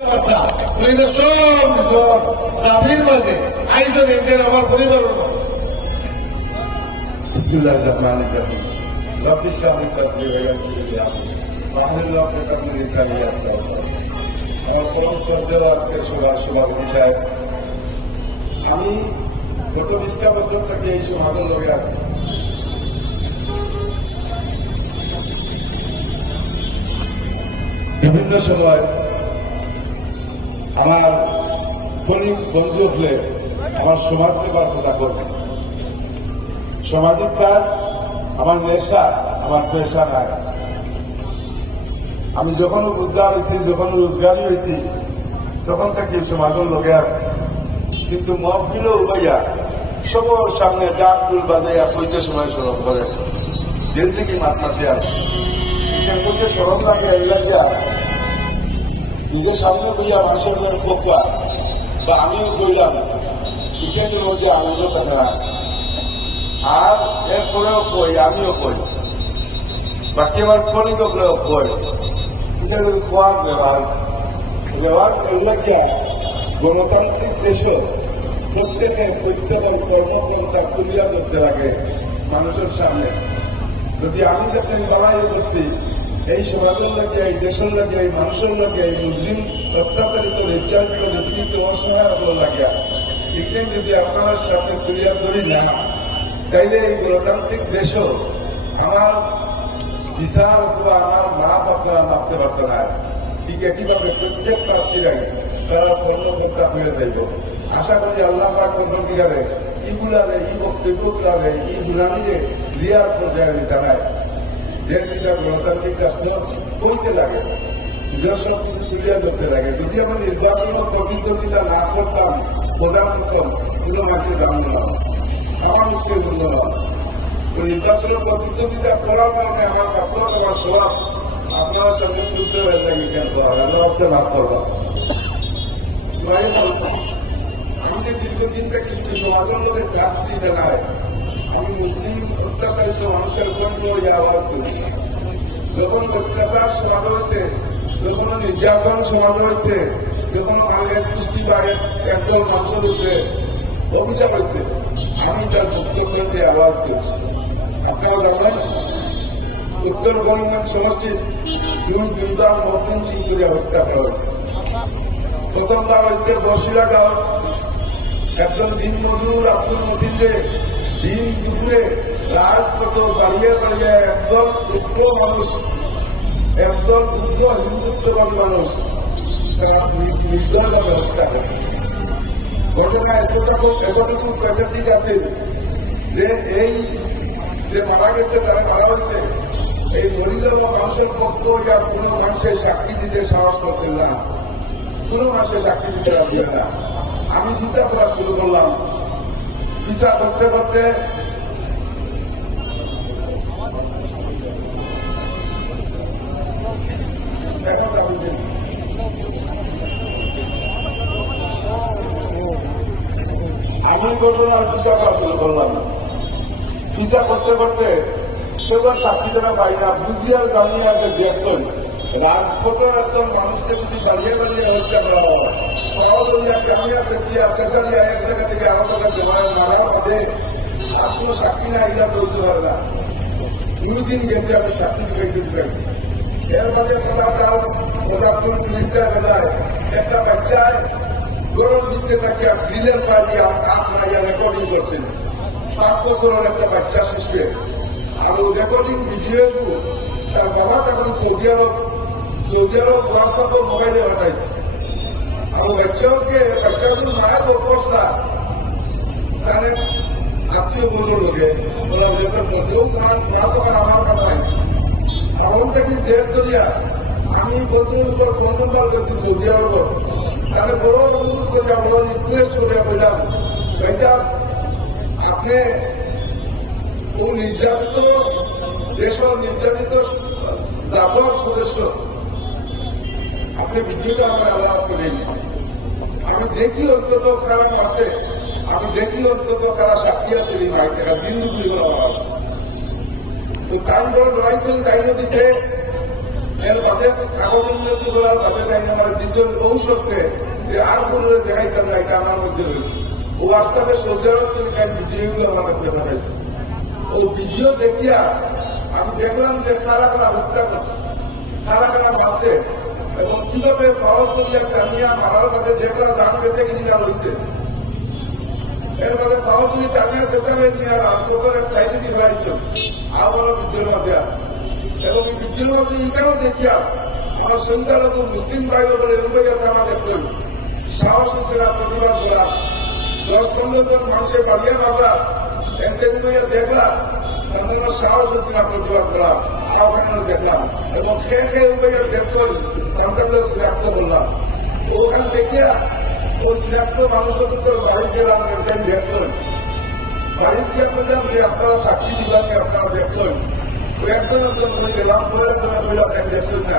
সব দাবির মাঝে আইজন ইন্ডিয়ান আমার পরিবার বিসমিল্লাহির রহমানির রহিম রব্বি ইশরাহ লি সাদরি ওয়া ইয়াসসির লি আমরি ওয়াহলুল উকদাতাম মিন লিসানি ইয়াফকাহু কওলি। আমার পরম শ্রদ্ধেয় আজকের সভার সভাপতি সাহেব, আমি গত 20টা বছর থেকে এই সমাজের লগে আছি। বিভিন্ন সময় আমার ক্ষণিক বন্ধু হলে আমার সমাজ সেবার কথা করবে। সামাজিক কাজ আমার নেশা, আমার পেশা নাই। আমি যখন উদ্ধার হয়েছি, যখন রোজগারি হয়েছি, তখন থেকে সমাজের লোকে আছে। কিন্তু মহফিল উবাইয়া সবার সামনে ডাক দুল বাজাইয়া কইতে সময় স্মরণ করে জিন্দগি মাতমাতে আছে। মধ্যে স্মরণ লাগে এলাকা নিজের সামনে বইয়া মানুষের পকুয়া বা আমিও কইলাম, ইত্যাদির মধ্যে আনন্দ থাকে না। আর এরপরেও কই, আমিও কই, বাকি আমার কলিগগুলোও কই। খোয়ার ব্যবহার এলাকা গণতান্ত্রিক দেশে প্রত্যেকের কর্মপন্থা তুলিয়া ধরতে লাগে মানুষের সামনে। যদি আমি যাতে লড়াই করছি এই সমাজের লাগে, এই দেশের লাগে, এই মানুষের লাগে, এই মুসলিম অত্যাচারিত নির্যাতিত নিপীড়িত অসহায় লাগিয়া এখানে যদি আপনার সামনে তুলিয়া ধরি না, তাইলে এই গণতান্ত্রিক দেশও আমার বিচার অথবা আমার লাভ আপনারা মাপতে পারতেন না। ঠিক একইভাবে প্রত্যেক প্রার্থীরাই তারা কর্মকর্তা হয়ে যাইব। আশা করি আল্লাহ পাক কর্মদিগারে ইগুলারে, ই বক্তব্যগুলারে, ই গুলানিরে ক্লিয়ার পর্যায়ে জানায় যে যেটা গণতান্ত্রিক রাষ্ট্র কইতে লাগে, নিজের সব কিছু তুলিয়া ধরতে লাগে। যদি আমরা নির্বাচন প্রতিদ্বন্দ্বিতা না করতাম, প্রধান ফসল কোন মানুষের দাম না, আমার মুক্তি মূল্য না। নির্বাচনের প্রতিদ্বন্দ্বিতা করার কারণে আমার ছাত্র, আমার স্বভাব আপনার সঙ্গে তুলতে পারে না। কেন রাস্তা লাভ করবা আমি যে দীর্ঘদিন থেকে শুধু সমাজের লোকের চাচ্ছি বেলায় আমি মুসলিম অত্যাচারিত মানুষের কণ্ঠ আওয়াজ তুলছি। যখন অত্যাচার সমাজ হয়েছে, যখন নির্যাতন সমাজ হয়েছে, যখন এক গোষ্ঠী বা একদল মানুষের উপরে অভিশাপ হয়েছে, আমি তার বক্তব্যে আওয়াজ তুলছি। আপনারা জানেন উত্তর করিমগঞ্জ সমষ্টির দুইবার মর্দিন চিন করে হত্যা করা হয়েছে। প্রথমবার হয়েছে বর্ষিলা গাঁও, একজন দিন মজুর আব্দুল মতিনরে দিন দুপুরে রাজপথ বাড়িয়ে বাড়িয়ে একদল উগ্র মানুষ, একদল উগ্র হিন্দুত্ববাদী মানুষ তারা নির্দয়ভাবে হত্যা করছে। ঘটনা এতটুকু প্রাকৃতিক আছে যে এই যে মারা গেছে, তারা মারা হয়েছে, এই মরি যাওয়া মানুষের পক্ষ আর কোন মানুষের সাক্ষী দিতে সাহস করছেন না, কোন মানুষের সাক্ষী দিতে রাখবে না। আমি ভিসা করা শুরু করলাম। ভিসা করতে করতে আমি ঘটনার ভিসা করা শুরু করলাম। ভিসা করতে করতে সেবার সাক্ষী দেওয়া পাই না, বুঝিয়ার জানিয়ার যে দেখছেন রাজপথে একজন মানুষকে যদি দাঁড়িয়ে দাঁড়িয়ে হত্যা করা হয়, এক জায়গা থেকে আরো জায়গায় মারার বাদে আর কোন সাক্ষী না ইরা তো হইতে পারে না। 2 দিন গেছে আমি সাক্ষী দিতে দিতে। এর বাদে প্রতাপপুর পুলিশটা বেলায় একটা বাচ্চায় গরম দিতে থাকে গ্রিলের পা দিয়ে হাত মারিয়া রেকর্ডিং করছেন। 5 বছরের একটা বাচ্চা শিশু, আর ওই রেকর্ডিং ভিডিওগুলো তার বাবা তখন সৌদি আরব হোয়াটসঅ্যাপ মোবাইলে পাঠাইছে। আর বাচ্চাগুলো মায়ের গোপস না, তার আত্মীয় বন্ধুর লোকে ওরা রেকর্ড করছে। ও তখন আমার কথা হয়েছে। এমন থেকে দেড় দরিয়া আমি বন্ধুর উপর ফোন নাম্বার করছি সৌদি আরব, তাহলে বড় অনুরোধ করিয়া, বড় রিকোয়েস্ট করিয়া বললাম, ভাইসাব আপনি ও নির্যাতিত দেশ নির্যাতিত জাতক সদস্য, আপনি ভিডিওটা আমার আওয়াজ করেন। আমি দেখি অন্তত খারাপ আছে, আমি দেখি অন্তত খারাপ সাক্ষী আছে এই মাইক টাকা দিন দুপুরি করে আওয়াজ। তো তাই বড় লড়াইছেন তাই নদীতে এর বাদে কাগজের বিরতি করার বাদে তাই আমার দিশের ঔষধকে যে আর কোনো দেখাইতাম না, এটা আমার মধ্যে রয়েছে। ও হোয়াটসঅ্যাপে সৌদিয়ারব থেকে ভিডিওগুলো আমার কাছে পাঠাইছে। ওই ভিডিও দেখিয়া আমি দেখলাম যে খারা খারা হত্যা করছে, খারা খারা মারছে, এবং কিভাবে পাওয়ার করিয়া টানিয়া মারার বাদে দেখলাম জান গেছে কিনা রয়েছে। এর বাদে পাওয়ার করি টানিয়া শেষারে নিয়ে আর চোখের এক সাইডে দিয়ে ফেলাইছ, আবারও ভিডিওর মাঝে আছে। এবং এই ভিডিওর মাঝে এখানেও দেখিয়া আমার সংখ্যালঘু মুসলিম ভাই বলে রূপে আমার দেখছেন সাহস হিসেবে প্রতিবাদ করা, 10-15 জন মানুষের বাড়িয়া বাবরা এতে দেখলা তাদের সাহস হয়েছে না প্রতিবাদ করা, ওখানে দেখলাম। এবং খেয়ে রূপে দেখছেন তাদের সিনাক্ত করলাম। ওখান থেকে ও সিনাক্ত মানুষের ভিতরে বাড়ি গেলাম, দেখছেন বাড়ি দিয়ে বললাম যে আপনারা সাক্ষী দিবেন, আপনারা দেখছেন। একজন করে গেলাম, দেখছেন না,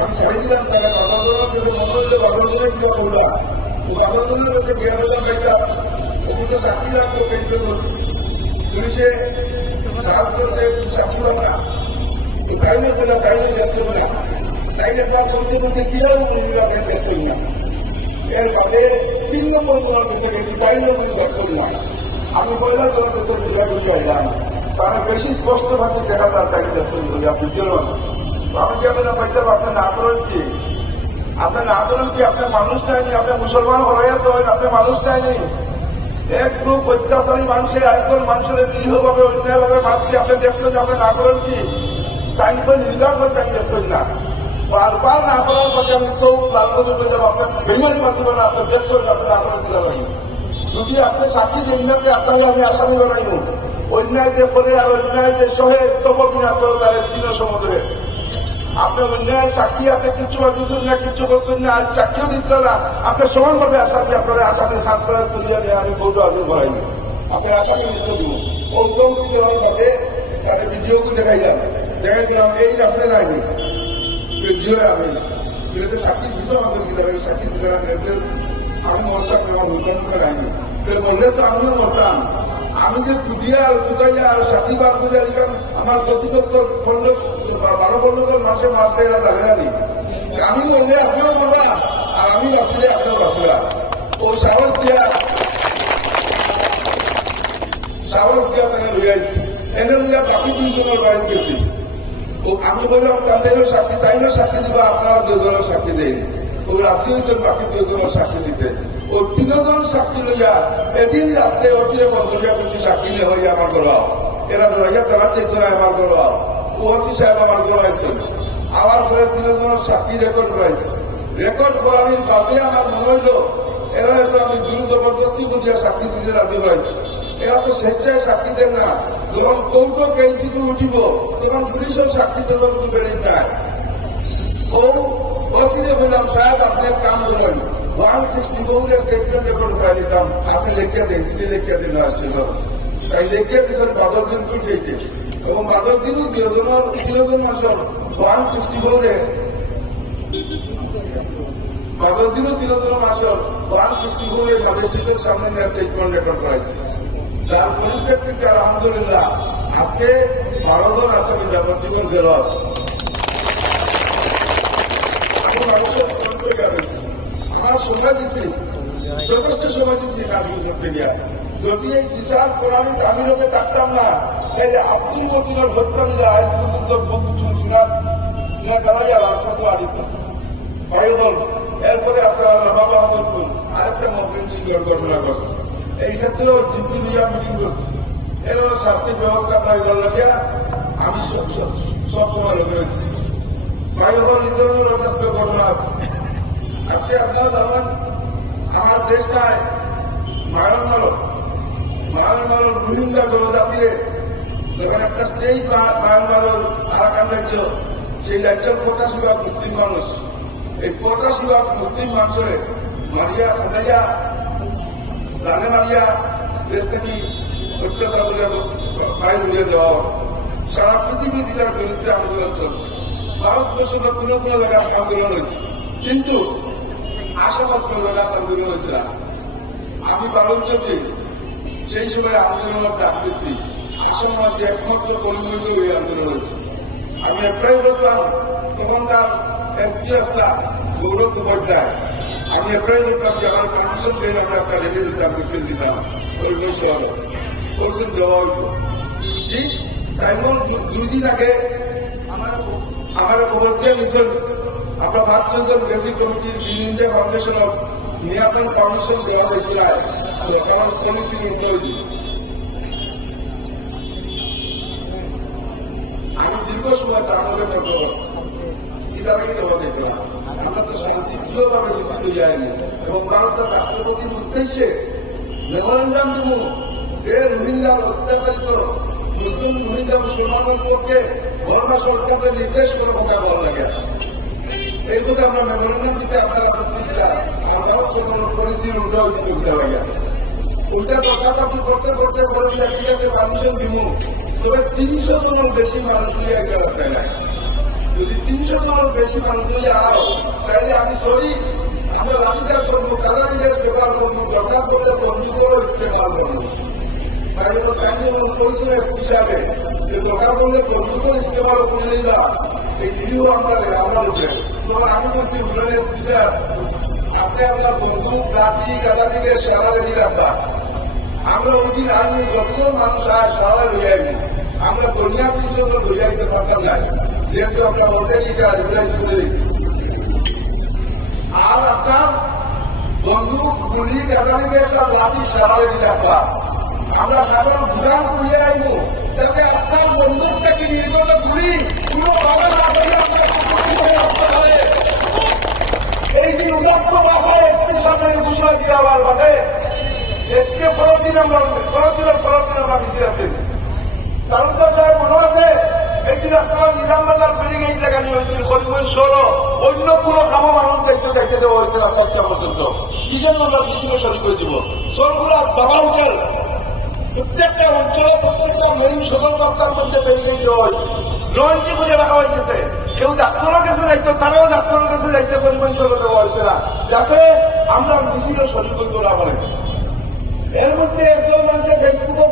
আমি ছাড়িয়ে দিলাম। তারা বাদলজনের কাছে মনে হইলে বাদলজনে কিনা করলাম, ও বাদলজনের কাছে গিয়ে বললাম পয়সা ওগুলো সাক্ষী রাখবো পেয়েছে, পুলিশে সাহায্য করেছে, সাক্ষী পাব না, তাইলে বললাম তাইলে দেখছেন না, তাইলে পর বলতে বলতে কিভাবে দেখছেন না। এর বাদে 3 নম্বর তোমার কাছে গেছি, তাইলেও কিন্তু দেখছেন না। আমি পয়লা তোমার কাছে বুঝা বুঝে আইলাম, তারা বেশি স্পষ্ট ভাবে দেখা যান তাকে দেখছেন বলি আপনি কেন। আমি যাবেন না পয়সা, আপনি না করেন কি, আপনি না করেন কি, আপনার মানুষ নেয়নি, আপনার মুসলমান হরাইয়া তো আপনি মানুষ নেয়নি। এক গ্রুপ অত্যাচারী মানুষের একজন মানুষের নিরীহভাবে অন্যায়ভাবে মারছি, আপনি দেখছেন যে আপনি না করেন কি, টাইম করে নির্দাম করে টাইম দেখছেন না। বারবার না করার পথে আমি চোখ লাভ করে বললাম আপনার বেমারি মাধ্যমে না, আপনার দেখছেন আপনি না করেন দিলাম। যদি আপনি সাক্ষী দিন না আপনাকে আমি আসামি বানাইব, অন্যায় যে করে আর অন্যায় যে সহে তব বিনা করে তাদের দিন সমুদ্রে আপনি অন্যায় সাক্ষী আপনি কিচ্ছু দিচ্ছেন না, কিচ্ছু করছেন না, আর সাক্ষীও দিচ্ছেন না, আপনি সমানভাবে আসামি আপনারা আসামির খাত করে তুলিয়া নিয়ে আমি বলবো আজও করাইব, আপনার আসামি লিস্ট দিব। ওদম দেওয়ার বাদে তাদের ভিডিওকে দেখাইলাম, দেখাই দিলাম এই আপনার আইনি জিও আমি সাক্ষী বিষয় আমাদের গিয়ে সাক্ষী দিতে আমি মরতাম, আমার হুকার আইনি বললে তো আমিও মরতাম। আমি যে কুদিয়া আর কুদাইয়া আর সাথী বার করে আমার প্রতিপক্ষ 12-15 জন মানুষের মারছে, এরা জানে না। আমি মরলে আপনার মরবা, আর আমি বাঁচলে আপনার বাঁচবা। ও সাহস দিয়া তারা লইয়া আইছি, এনে লইয়া বাকি 2 জনের বাড়ি গেছি। ও আমি বললাম তাদেরও সাক্ষী, তাইলেও সাক্ষী দিবা, আপনারা 2 জনের সাক্ষী দেন। ও রাত্রি হয়েছেন বাকি 2 জনের সাক্ষী দিতে। ও 3 জন সাক্ষী লইয়া এদিন রাত্রে অসিরে বন্ধুরিয়া করছি সাক্ষী নিয়ে হইয়া আমার গড়াও, এরা ডরাইয়া তারা চাইছে না আমার গড়াও। ও ওসি সাহেব আমার গড়াইছেন, আমার পরে 3 জনের সাক্ষী রেকর্ড করাইছে। রেকর্ড করানোর বাদে আমার মনে হইল এরা তো আমি জুলু জবরদস্তি করিয়া সাক্ষী দিতে রাজি করাইছি। এরা তো স্বেচ্ছায় সাক্ষী দেন না, যখন কৌটো কেসিকে উঠিব তখন পুলিশের সাক্ষী যতটুকু বেরিয়ে যায়। ও ওসিরে বললাম সাহেব আপনি এক কাম করেন, 164 স্টেটমেন্ট রেকর্ড করা নিতাম, আপনি লেখিয়া দেন, সিটি লেখিয়া দিন তাই লেখিয়া দিয়েছেন বাদর দিন কুটিয়েছে। এবং বাদর দিনও 3 জন মানুষের 164 বাদর দিনও 3 জন মানুষের 164 ম্যাজিস্ট্রেটের সামনে নিয়ে স্টেটমেন্ট রেকর্ড করাইছে। যার পরিপ্রেক্ষিতে আলহামদুলিল্লাহ আজকে 12 জন আসামি যাবজ্জীবন জেল আছে। আমার সময় দিচ্ছি, যথেষ্ট সময় দিচ্ছি কাজগুলো করতে গিয়া। যদি এই বিচার প্রণালী আমি লোকে থাকতাম না, তাহলে আব্দুল মতিনের হত্যা নিলে আজ পর্যন্ত শোনা করাই আর আটশো আদিত বায়ু হল। এরপরে আপনারা নবাব আহমদ ফুল আরেকটা মকলিন সিংহের ঘটনা করছে। এই ক্ষেত্রেও ডিপি দিয়া মিটিং করছে, এর শাস্তির ব্যবস্থা নয় গিয়া আমি সবসময় লোক রয়েছি। বায়ু হল এই ধরনের ঘটনা আছে। আজকে আপনারা জানেন আমার দেশটায় মায়ানমার রোহিঙ্গা জনজাতিরে যখন একটা স্টেট মায়ানমারের আরাকান রাজ্য, সেই রাজ্যের 85% মুসলিম মানুষ, এই 85% মুসলিম মানুষের মারিয়া খাদাইয়া জানে মারিয়া দেশ থেকে অত্যাচার বাইরে উড়িয়ে দেওয়া সারা পৃথিবী দিনার বিরুদ্ধে আন্দোলন চলছে। ভারতবর্ষের কোনো কোনো জায়গায় আন্দোলন হয়েছে, কিন্তু আশাবাদ কোনো জায়গায় আন্দোলন হয়েছে না। আমি বালুচতে সেই সময় আন্দোলনের ডাক দিচ্ছি, আসামের মধ্যে একমাত্র পরিমূল্য এই আন্দোলন হয়েছে। আমি একটাই বসলাম, তখনকার এসপি আসলাম গৌরব উপাধ্যায়, আমি একটাই বসলাম যে আমার পারমিশন পেলে আমরা একটা রেলে দিতাম, মিছিল দিতাম করিমগঞ্জ শহরে। বলছেন দেওয়া হইত ঠিক টাইম 2 দিন আগে আমার খবর দিয়ে মিশন আমরা 5 জন বেসিক কমিটির বিল ইন্ডিয়া ফাউন্ডেশনের নিয়াতন পারমিশন দেওয়া হয়েছিল, কারণ কমিটি নিতে হয়েছিল। আমি দীর্ঘ সময় তার মধ্যে তর্ক করছি, ইতারাই দেওয়া দেখলাম। আমরা তো শান্তিপ্রিয়ভাবে মিছিল যায়নি এবং ভারতের রাষ্ট্রপতির উদ্দেশ্যে মেমোরেন্ডাম দিব যে রোহিঙ্গার অত্যাচারিত মুসলিম রোহিঙ্গা মুসলমানের পক্ষে বর্মা সরকারের নির্দেশ করে কথা বলা লাগে। এই কথা আমরা মেমোরেন্ডাম দিতে আপনারা ভারত সরকারের পলিসির উল্টা উচিত দিতে লাগে। ওইটা তর্কাতর্কি করতে করতে বলে দিলে ঠিক আছে পারমিশন দিব, তবে 300 জনের বেশি মানুষ নিয়ে একটা রাস্তায় নাই। যদি 300 জনের বেশি মানুষ নিয়ে আও তাহলে আমি সরি, আমরা লাঠিচার্জ করবো, কাদারি গ্যাস ব্যবহার করবো, দরকার করলে বন্দুকেরও ইস্তেমাল করবো। তাহলে তো তাই পরিচয় হিসাবে যে দরকার করলে বন্দুকের ইস্তেমালও করে নিবা, এই দিদিও আমরা উঠে। তখন আমি বলছি উন্নয়নের স্পেশাল আপনি আপনার বন্দুক লাঠি কাদারি গ্যাস সারা রেডি রাখবা। আমরা ওই দিন আনি যতজন মানুষ আয় সারা লইয়া আইব, আমরা দুনিয়া 300 জন লইয়া দিতে পারতাম না, যেহেতু আমরা অলরেডি এটা রিলাইজ করে দিচ্ছি। আর আপনার বন্দুক গুলি কাদারি গ্যাস আর লাঠি সারা রেডি রাখবা। আমরা সাধারণ ভুটান তুলিয়ে আইব, যাতে আপনার বন্দুকটাকে নির্গত গুলি পুরো বাবা না করে এই দিন উন্নত ভাষায় এসপির সামনে ঘোষণা দিয়ে আবার বাদে এসপি পরের দিন আমরা মিছিল আছি। তালুকদার সাহেব মনে আছে এই দিন আপনারা নিজামবাজার ব্যারিকেড লাগানো হয়েছিল করিমগঞ্জ শহর, অন্য কোনো কামো মানুষ যাইতে দেওয়া হয়েছিল 7টা পর্যন্ত। কি যেন আমরা মিছিল শরীর করে দিব সরগুলা বাবা হোটেল প্রত্যেকটা অঞ্চলে প্রত্যেকটা মেরিন সদর রাস্তার মধ্যে ব্যারিকেড দেওয়া হয়েছে, নয়টি বুঝে রাখা হয়েছে। কেউ ডাক্তারের কাছে যাইতো, তারাও ডাক্তারের কাছে যাইতে পরিমাণ সরকার দেওয়া হয়েছে না, যাতে আমরা মিছিল শরীর করতে না পারে। এর মধ্যে একজন মানুষের ফেসবুকও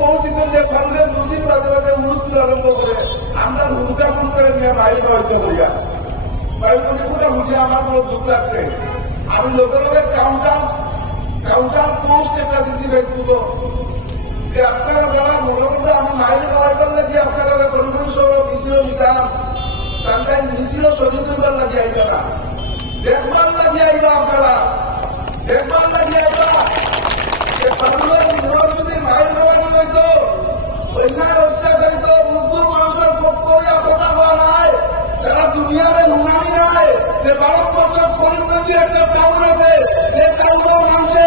পৌঁছিছেন যে ফান্ডের 2 দিন বাদে বাদে অনুষ্ঠান আরম্ভ করে আমরা হুদা মন করে নিয়ে বাইরে হইতে করিয়া বায়ুপতি বুঝে আমার বড় দুঃখ লাগছে। আমি লোকের লোকের কাউন্টার পোস্ট একটা দিচ্ছি ফেসবুকও যে আপনারা যারা মনে করলে আমি মাইলে খাওয়াই করলে কি আপনারা করিমগঞ্জ শহর মিছিল নিতাম, তার মিছিল শরীর হইবার লাগিয়ে আইবা না, দেখবার লাগিয়ে আইবা, আপনারা দেখবার লাগিয়ে আইবা। যদি মাইল খাওয়ানি হইতো অন্যায় অত্যাচারিত মজদুর মানুষের পক্ষ হইয়া কথা বলা নাই, সারা দুনিয়ারে নুনানি নাই যে ভারতবর্ষের করিমগঞ্জে একটা টাউন আছে, যে টাউনের মানুষে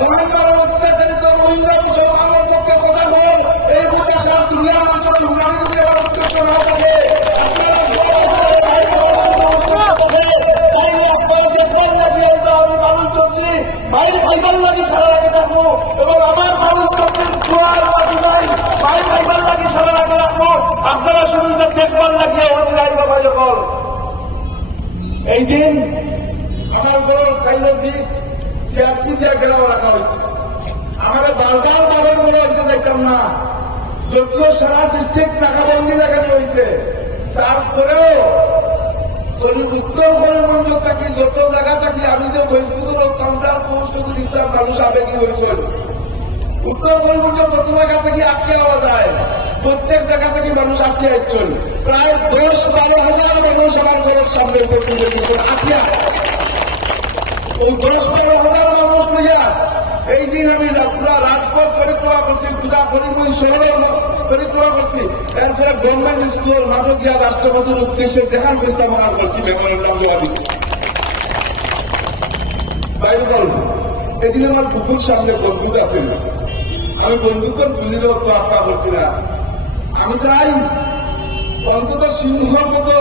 মহিলার অত্যাচারিত রোহিঙ্গা মুসলমানের পক্ষে কথা বল, এই কথা সারা দুনিয়ার মানুষের নুনানি যদি এবার উদ্দেশ্য না থাকে বাইর ফাইবার লাগি সারা লাগে থাকবো এবং আমার মানুষ জোয়ার বাজু নাই বাইর ফাইবার লাগি সারা লাগে রাখবো। আপনারা শুনুন যে দেখবার লাগিয়ে অন্যায় বাবা যখন এই দিন আমার ঘরের সাইলের দিক সিআরপি দিয়ে ঘেরাও রাখা হয়েছে, আমাদের বারবার বলা হয়েছে দেখতাম না, যদিও সারা ডিস্ট্রিক্ট নাকাবন্দি দেখানো হয়েছে, তারপরেও উত্তর করিমগঞ্জ থাকি যত জায়গা থাকি আমি যে ফেসবুকের কাউন্টার পোস্ট ইসলাম মানুষ আবেগী হয়েছিল, উত্তর করিমগঞ্জ যত জায়গা থেকে আটকে হওয়া যায় প্রত্যেক জায়গা থেকে মানুষ আটকে আসছেন, প্রায় 10-12 হাজার মানুষ আমার ঘরের সামনে উপস্থিত আটকে। ওই 10-12 হাজার মানুষ লইয়া এই দিন আমি পুরা রাজপথ পরিক্রমা করছি, পুরা করিমগঞ্জ শহরের পরিক্রমা করছি, এরপরে গভর্নমেন্ট স্কুল মাঠে গিয়া রাষ্ট্রপতির উদ্দেশ্যে দেখান প্রস্তাবনা করছি, মেমোরেন্ডাম দেওয়া দিচ্ছি। বাইরে এদিন আমার বুকুর সামনে বন্দুক আছে না, আমি বন্দুকের গুলিরও তো আপনার করছি না, আমি চাই অন্তত সিংহর মতো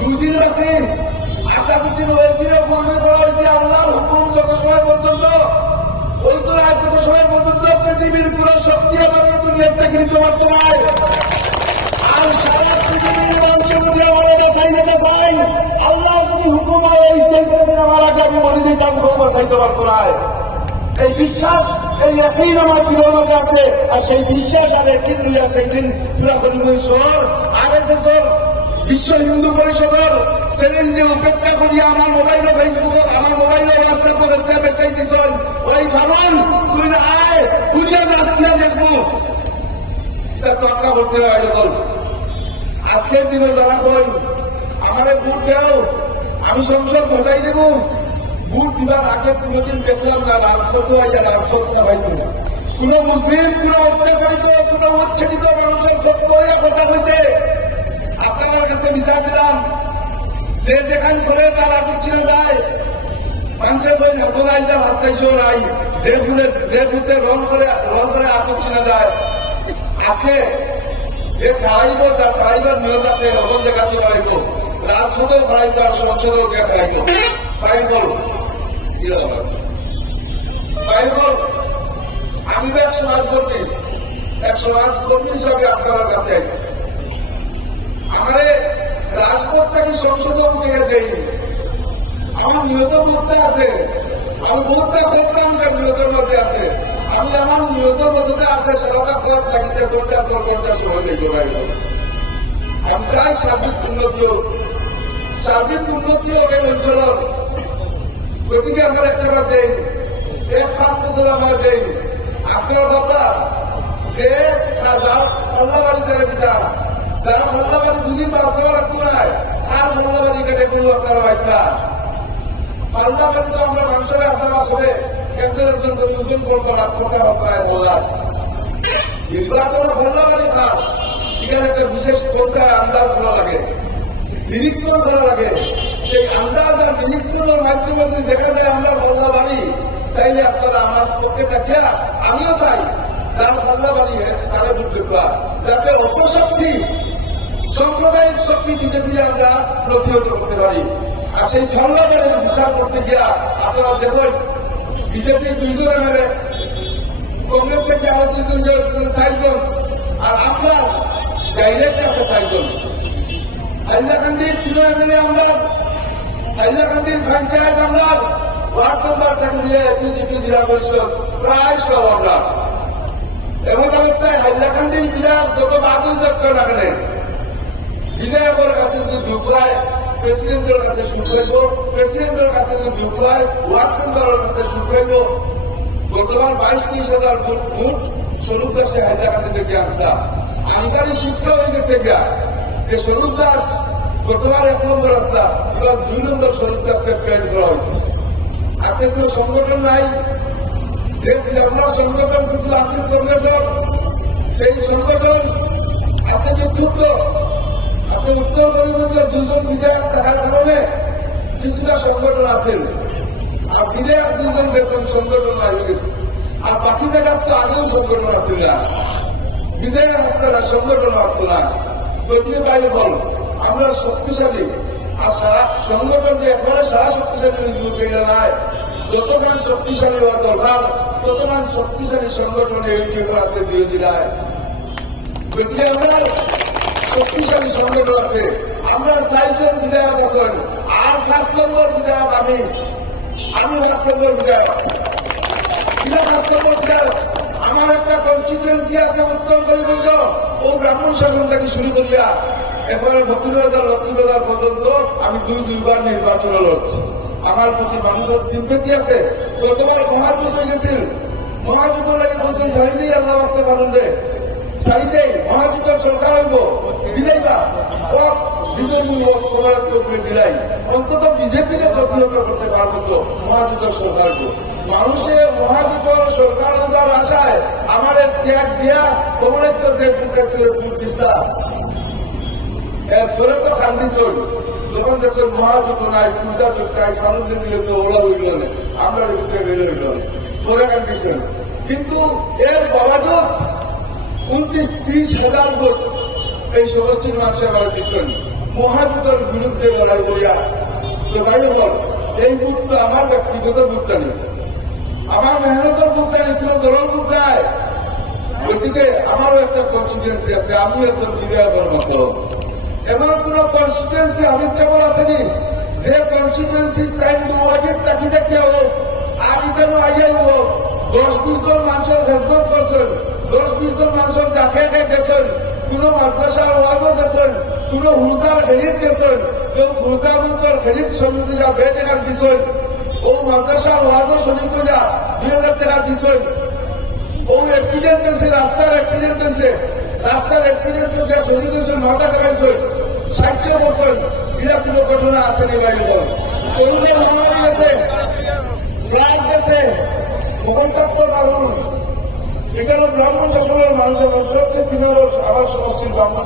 2 দিন আছে আসাদুদ্দিন হয়েছিল গুলি করা হয়েছে আল্লাহর হুকুম যত সময় পর্যন্ত, ওই তো রায় যত সময় পর্যন্ত পৃথিবীর পুরো শক্তি আমার এই দুনিয়ার থেকে নিতে পারতো না। আর সারা পৃথিবীর মানুষের মধ্যে আমার বাঁচাইতে চাই, আল্লাহ যদি হুকুম হয় আমার আগে আমি বলে দিতাম কেউ বাঁচাইতে পারতো না। এই বিশ্বাস এই একই আমার দিনের মাঝে আছে। আর সেই বিশ্বাস আর একই লইয়া সেই দিন চূড়াকরিমেশ্বর RSS বিশ্ব হিন্দু পরিষদের চ্যালেঞ্জে উপেক্ষা করিয়া আমার মোবাইলে ফেসবুকে আমার মোবাইলে হোয়াটসঅ্যাপে মেসেজ দিছেন, ওই ফারুন তুই না আয় বুঝিয়া যাস কিনা দেখবো। এটা তর্কা করছে আয়োজন। আজকের দিনে যারা কই আমাদের ভোট দেও, আমি সংসদ ঘটাই দেব, ভোট দিবার আগে কোনোদিন দেখলাম না রাজপথে আইয়া রাজপথ হয়তো কোন মুসলিম, কোন অত্যাচারিত, কোন উচ্ছেদিত মানুষের সত্য হইয়া কথা হইতে আপনার কাছে বিচার দিলাম। যে যেখান করে তার আটক ছিল যায়, মানুষের ওই হাতলাই যার হাতাইশও নাই, যে ফুটে রং করে আটক ছিল যায়। আজকে যে খারাইব তার খারাইবার নিয়ত আছে, অন্য জায়গাতে খারাইব, রাজপথেও খারাইব আর সংসদেও কে খারাইব। বাইবল বাইবল আমি এক সমাজকর্মী হিসাবে আপনার কাছে আছি। আমারে রাজপথটাকে সংশোধন করে দেয়নি, আমার নিয়ত মুহূর্তে আছে, আমি মুহূর্তে করতাম তার নিয়তের মধ্যে আছে, আমি আমার নিয়ত মধ্যে আছে সারাটা পথ থাকিতে ঘন্টার পর ঘন্টা সময় দেখতে পাইব। আমি চাই সার্বিক উন্নতি হোক, সার্বিক উন্নতি হোক এই অঞ্চলের। গতিকে আমরা একটা দেন, 1-5 বছর আমরা দেন। আপনার বাবা যে যার পাল্লাবাড়ি ছেড়ে দিতাম, যার পাল্লাবাড়ি দুদিন বাঁচতে রাখতো না, তার পাল্লাবাড়ি কেটে কোনো আপনারা বাইতা পাল্লাবাড়ি তো আমরা মানুষের আপনারা আসলে একজন একজন করে ওজন করবো না, করতে আপনারা বললাম নির্বাচনের পাল্লাবাড়ি খান এখানে একটা বিশেষ কোনটা আন্দাজ করা লাগে, নিরীক্ষণ করা লাগে। সেই আন্দাজ আর নিরীক্ষণের মাধ্যমে যদি দেখা যায় আমরা পাল্লাবাড়ি, তাইলে আপনারা আমার পক্ষে থাকিয়া আমিও চাই যার পাল্লাবাড়ি তারা বুঝতে পার, যাতে অপশক্তি সাম্প্রদায়িক শক্তি বিজেপি আমরা প্রতিহত করতে পারি। আর সেই পাল্লাবাড়ির বিচার করতে গিয়া আপনারা দেখুন বিজেপি 2 জনে মেরে, কংগ্রেস থেকে আরো 2 জন 4 জন, আর আপনার ডাইরেক্ট আছে 4 জন। হাইলাকান্দির 3 MLA আমরা, হাইলাকান্দির পঞ্চায়েত আমরা, ওয়ার্ড মেম্বার থেকে দিয়ে বিজেপি জেলা পরিষদ প্রায় সব আমরা। এমন অবস্থায় হাইলাকান্দির বিধায়ক যত বাদুই দক্ষ না কেন, বিধায়কের কাছে যদি দুঃখ হয় প্রেসিডেন্টের কাছে সুখ হইব, প্রেসিডেন্টের কাছে যদি দুঃখ হয় ওয়ার্ড মেম্বারের কাছে সুখ হইব। বর্তমান 22-23 হাজার ভোট স্বরূপ দাসে হাইলাকান্দি থেকে আসলাম, আনিকারী শিক্ষা হয়ে গেছে গিয়া যে স্বরূপ দাস বর্তমান 1 নম্বর রাস্তা, এবার 2 নম্বর স্বরূপ দাসের প্ল্যান করা হয়েছে। আজকে কোন সংগঠন নাই, যে সিলেক্টর সংগঠন কিছু আছে কংগ্রেসের, সেই সংগঠন আজকে বিক্ষুব্ধ। আজকে উত্তর করিমগঞ্জের 2 জন বিধায়ক থাকার কারণে কিছুটা সংগঠন আছেন, আর বিধায়ক 2 জন বেতন সংগঠন হয়ে গেছে। আর বাকি জায়গার তো আগেও সংগঠন আছে না, বিধায়ক আসতে না, সংগঠন আসতো না। প্রতি বাইরে বল আমরা শক্তিশালী, আর সারা সংগঠন যে একবারে সারা শক্তিশালী এটা নয়, যতক্ষণ শক্তিশালী হওয়া দরকার ততক্ষণ শক্তিশালী সংগঠনে আছে 2 জেলায়। গতিকে আমরা শক্তিশালী সংগঠন আছে, আমরা 4 জন বিধায়ক আছেন, আর 5 নম্বর বিধায়ক আমি 5 নম্বর বিধায়ক। 5 নম্বর বিধায়ক আমার একটা কনস্টিটুয়েন্সি আছে উত্তর করিমগঞ্জ, ও ব্রাহ্মণ শাসন থেকে শুরু করিয়া এরপরে ফকিরবাজার লক্ষ্মীবাজার পর্যন্ত আমি 2-2বার নির্বাচনে লড়ছি। আমার প্রতি মানুষের সিম্পেথি আছে। গতবার মহাজুট হয়ে গেছিল, মহাজুটের লাগে বলছেন ছাড়ি দিয়ে আল্লাহ আসতে পারেন রে, ছাড়ি দেই মহাজুটের সরকার হইব, দিলাই বা দিলাই অন্তত বিজেপিকে প্রতিহত করতে পারবো তো মহাজুটের সরকার। মানুষের মহাজুটের সরকার হইবার আশায় আমার ত্যাগ দিয়া কমলের তো ভোট দিস্তা এর ফলে তো কান্দিস। যখন দেখছেন মহাজুট নাই, পূজা জোট নাই, ফারুক দিলে তো ওরা হইল না, আমরা বেড়ে হইল ফলে কান্দিছেন। কিন্তু এর বাবাজুট 29-30 হাজার ভোট এই সমষ্টির মানুষের আমরা দিচ্ছেন মহাজুটের বিরুদ্ধে লড়াই করিয়া। তো যাই হোক, এই ভোটটা আমার ব্যক্তিগত ভোটটা নেই, আমার মেহনতের ভোটটা নেই, কোন দলের ভোট নাই। গতিকে আমারও একটা কনস্টিটুয়েন্সি আছে, আমি একজন বিধায়কের মতো। এমন কোন কনস্টিটুয়েন্সি অমিত চাপল আসেনি যে কনস্টিটুয়েন্সির টাইম 2 তাকিয়ে দেখে হোক আর এখানে আইয়াই 10-20 জন মানুষের খেদমত করছেন, 10-20 জন মানুষের দেখে গেছেন, কোন মাদ্রাসার ওয়াজও গেছেন, কোন হুলদার খেরিদ গেছেন, কেউ হুলদার খেরিদ সমিতি যা 2 টাকা দিছেন, ও মাদ্রাসার ওয়াজও সমিতি যা 2000 টাকা দিছেন। ও অ্যাক্সিডেন্ট হয়েছে, রাস্তার অ্যাক্সিডেন্ট হয়েছে, রাস্তার অ্যাক্সিডেন্ট যা শহীদ হয়েছে 9 টাকা গেছেন, 60 বছর এরা কোন ঘটনা আসেনি বাইরে। করোনা মহামারী গেছে, ফ্লাড গেছে, ভূকম্প মারুন, এখানে ব্রাহ্মণ শাসনের মানুষের সবচেয়ে কিনারও আবার সমষ্টির ব্রাহ্মণ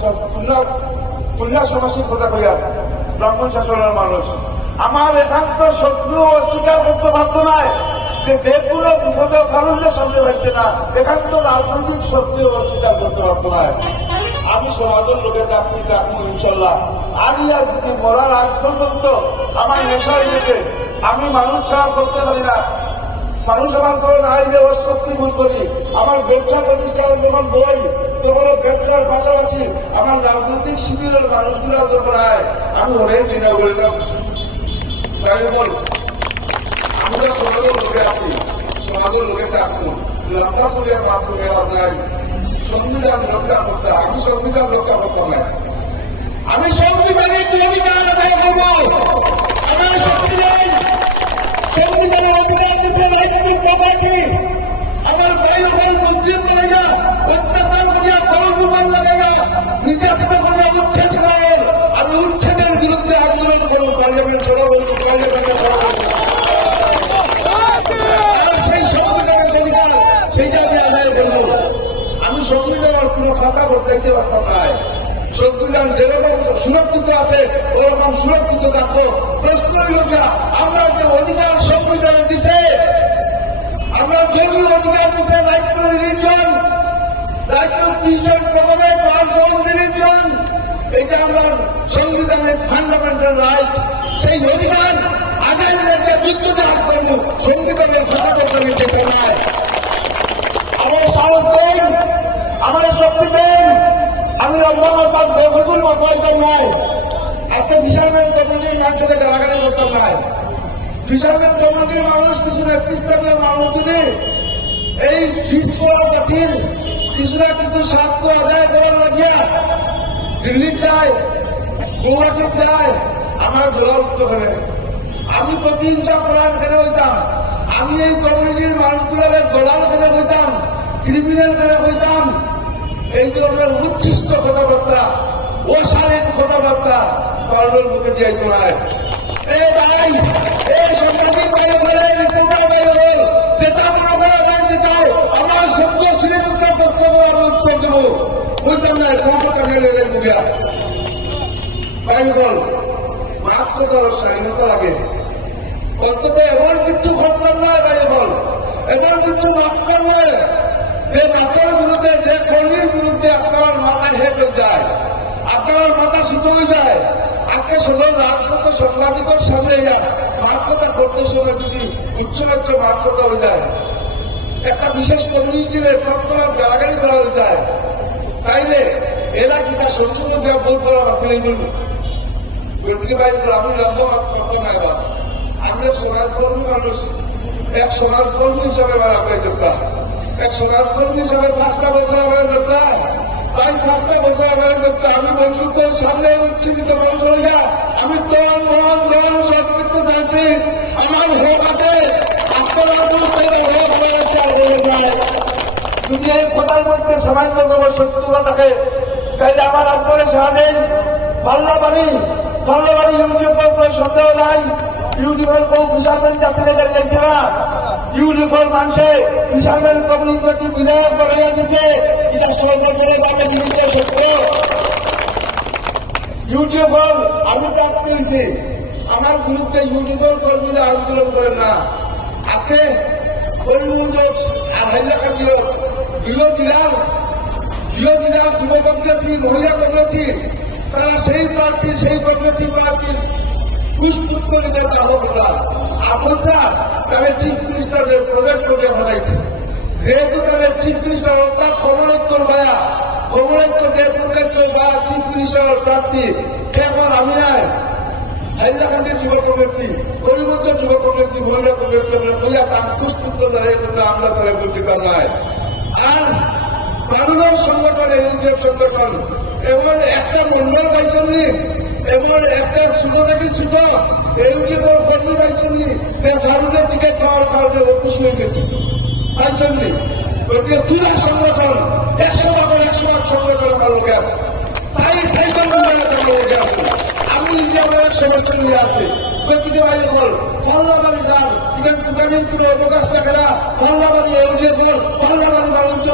খুলনা সমষ্টির কথা কইয়া ব্রাহ্মণ শাসনের মানুষ আমার একান্ত শত্রু অস্বীকার করতে পারত নাই যে কোনো বিপদে ফারুল্লে সামনে পাইছে না, একান্ত রাজনৈতিক শত্রু অস্বীকার করতে পারত না। আমি সমাজের লোকের কাছে রাখবো ইনশাল্লাহ। আমি আর যদি মরার আগ পর্যন্ত আমার নেশা হয়ে গেছে, আমি মানুষ ছাড়া করতে পারি না। মানুষ আমার করে না আইলে অস্বস্তি বোধ করি। আমার ব্যবসা প্রতিষ্ঠানে যখন বই তখন ব্যবসার পাশাপাশি আমার রাজনৈতিক শিবিরের মানুষগুলো যখন আয় আমি হলেই দিনা বলি না। বল আমরা সমাজের লোকে আছি, সমাজের লোকে থাকবো, লঙ্কা ফুলের মাধ্যমে নাই সংবিধান রক্ষা করতে। আমি সংবিধান রক্ষা করতাম না, আমি সংবিধানের অধিকার আদায় করব। আমার সংবিধানের অধিকার দিচ্ছে রাজনৈতিক প্রপার্টি। আমার বাইরে মন্ত্রী করিয়া অত্যাচার করিয়া কলগুমান লাগাইয়া নির্যাতিত করিয়া উচ্ছেদ করেন। আমি উচ্ছেদের বিরুদ্ধে আন্দোলন করব, পার্লামেন্ট ছড়াবো, পার্লামেন্টে ছড়াবো। আর সেই সংবিধানের অধিকার সেইটা আমি আদায় করব। আমি সংবিধানের কোন ফাঁকা বদলাইতে পারতাম না। সংবিধান যেরকম সুরক্ষিত আছে ওরকম সুরক্ষিত থাকবো। প্রশ্ন হইল না আমরা যে অধিকার সংবিধানে দিছে, আমরা ধর্মীয় অধিকার দিছে, right two religion, right two prison property rights of religion, এটা আমার সংবিধানের ফান্ডামেন্টাল রাইট। সেই অধিকার আদায়ের মধ্যে যুদ্ধতে হাত করবো, সংবিধানের ফাঁকা বদলানি যেতে নয়। আমার সাহস দেন, আমার শক্তি দেন। আমি রমজান বেফজুল মাতাইতাম নাই, আজকে ফিশারম্যান কমিটির মানুষকে গালাগালি করতাম নাই। ফিশারম্যান কমিটির মানুষ কিছু নেতৃস্থানীয় মানুষ যদি এই ফিস করা বাতিল কিছু না কিছু স্বার্থ আদায় করার লাগিয়া দিল্লি যায়, গৌহাটি যায়, আমার জোড়া উঠতে পারে। আমি প্রতিহিংসা করার কেনে হইতাম, আমি এই কমিউনিটির মানুষগুলোর দলাল কেনে হইতাম, ক্রিমিনাল কেনে হইতাম। এই ধরনের উচ্ছিষ্ট কথাবার্তা, অশালীন কথাবার্তা পার্লার মুখে দিয়ে চলায়। এই ভাই, এই সাংবাদিক ভাই বলে রিপোর্টার ভাই হল যেটা মনে করা ভাই দিতে আমার শব্দ শ্রীমুদ্র প্রশ্ন করার উত্তর দেব বুঝতাম না। কম্পিউটার গেলে মুখিয়া ভাই বল মাফ তো করার স্বাধীনতা লাগে, অন্তত এমন কিছু করতাম না। ভাই বল এমন কিছু মাফ করবে যে মাথার বিরুদ্ধে, যে কর্মীর বিরুদ্ধে আপনার মাথা হেট হয়ে যায়, আপনার মাথা সুতো হয়ে যায়। আজকে সদর রাজপথ সাংবাদিকের সামনে মাঠ কথা করতে সময় যদি উচ্চ মাঠ কথা হয়ে যায়, একটা বিশেষ কমিউনিটির তৎক্ষণাৎ গালাগালি করা হয়ে যায়, তাইলে এরা কি তার সংসদ দেওয়া বোধ করা বাতিল বলব? আমি লম্বা করতাম না। এবার আমরা সমাজকর্মী মানুষ, এক সমাজকর্মী হিসাবে আপনার দরকার, এক সমাজকর্মী হিসাবে 5টা বছর আমার দরকার। তাই 5টা বছর আমার দরকার। আমি বন্ধুত্বের সামনে উচ্চীবিত মানুষ হয়ে যা, আমি তোর মন ধন সব কিছু চাইছি, আমার হোক আছে। আপনারা যদি এই কথার মধ্যে সামান্য সত্যতা থাকে তাইলে আমার আপনারা সাহায্য পাল্লাবাড়ি ইউনিফর্ম সন্দেহ নাই। ইউনিফর্ম কেউ ফিশারম্যান যাত্রীরা যাইছে না, ইউনিফর্ম মানুষে ফিশারম্যান কমিউনিটি বিধায়ক বানাইয়া দিছে, এটা সর্বজনের ভাবে বিরুদ্ধে সত্য। ইউনিফর্ম আমি প্রাপ্ত হয়েছি, আমার বিরুদ্ধে ইউনিফর্ম কর্মীরা আন্দোলন করেন না। আজকে আর হাইলাকা বিরোধীরা যুব কংগ্রেসী, মহিলা কংগ্রেসী, তারা সেই প্রার্থী, সেই কংগ্রেসী প্রার্থীর প্রস্তুত করে দেয় তাহলে আপনারা তাদের চিফ মিনিস্টারের প্রজেক্ট করে ফেলাইছে। যেহেতু তাদের চিফ মিনিস্টার অর্থাৎ কমলেশ্বর ভাইয়া, কমলেশ্বর যে প্রজেক্টর বা চিফ মিনিস্টারের প্রার্থী এখন আমি নাই, হাইলাকান্দি যুব কংগ্রেসী করিমগঞ্জ যুব কংগ্রেসী মহিলা কংগ্রেসী বইয়া তার তুস্তুত্ব ধরে আমরা তারা বলতে নাই। আর কানুন সংগঠন ইউনিয়ন সংগঠন এমন একটা মন্ডল পাইছেননি, এমন একটা ছোট থেকে ছোট ইউনিয়ন কর্মী পাইছেননি, ঝাড়ুদের টিকিট খাওয়ার কারণে খুশি হয়ে গেছে পাইছেননি। চূড়া সংগঠন 100% সংগঠন আমার লোকে আছে, লোকে আছে। আমি নিজে আমার এক সংগঠন নিয়ে আসি প্রতিটি বাইরে বল ফল্লাবাড়ি যান, এখানে দোকানের কোনো অবকাশ থাকে না। ফল্লাবাড়ি ইউনিয়ন ফল্লাবাড়ি বাণিজ্য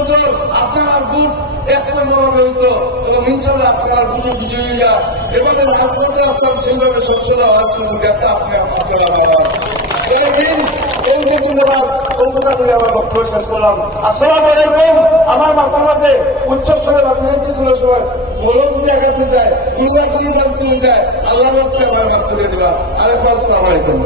আপনার বুট 1 নম্বর হবে হতো এবং ইনশাল্লাহ আপনার বুটে বিজয়ী যা এভাবে রাত করতে আসতাম সেইভাবে সংসদে হওয়ার জন্য দেখা আপনি আপনারা আমার বক্তব্য শেষ করলাম। আসসালামু আলাইকুম। আমার মাথার মাঝে উচ্চস্বরে বাতিল কোনো সময় বলো যদি আঘাত হয়ে যায়, দুর্গা কোনো বাদ হয়ে যায়, আল্লাহ আমার বাদ করে দিলাম। আরেকবার আসসালামু আলাইকুম।